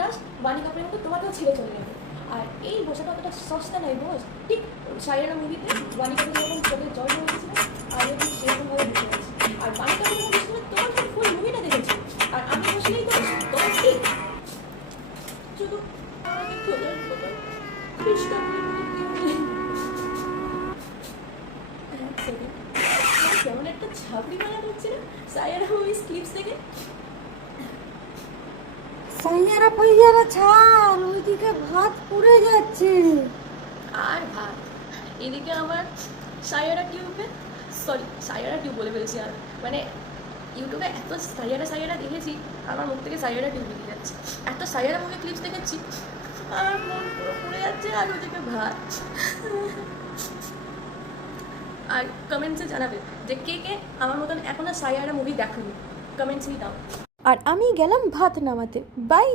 Crush বানি কাপুরের মতো তোমাকেও ছেড়ে চলে যাবে। আর এই বসাটা অতটা সস্তা নয় বোঝ। ঠিক সাইরানা মুভিতে বানি কাপুর যখন চোখে জল হয়ে গেছিল আর আমি সেরকমভাবে বসে আছি। আর বানি কাপুরের মুভির সময় তোমার সাথে ফুল মুভিটা দেখেছি। আর আমি বসলেই তো তোমার ঠিক শুধু আমাকে খোঁজার মতো কৃষ্ণ কাপুরের মতো কেউ নেই। এক সেকেন্ড, কেমন একটা ছাপড়ি মারা হচ্ছে না সাইরানা মুভির ক্লিপস থেকে। সাইয়ারা ফাইয়ারা ছাড়, ওইদিকে ভাত পুড়ে যাচ্ছে। আর ভাত এদিকে আমার সাইয়ারা টিউবে, সরি সাইয়ারা টিউব বলে ফেলছি। আর মানে ইউটিউবে এত সাইয়ারা দেখেছি, আমার মুখ থেকে সাইয়ারা টিউব বেরিয়ে যাচ্ছে। এত সাইয়ারা মুভি ক্লিপস দেখেছি, আমার মন পুরো পুড়ে যাচ্ছে। আর ওদিকে ভাত। আর কমেন্টসে জানাবে যে কে কে আমার মতন এখনো সাইয়ারা মুভি দেখোনি, কমেন্টসেই দাও। আর আমি গেলাম ভাত নামাতে। বাই।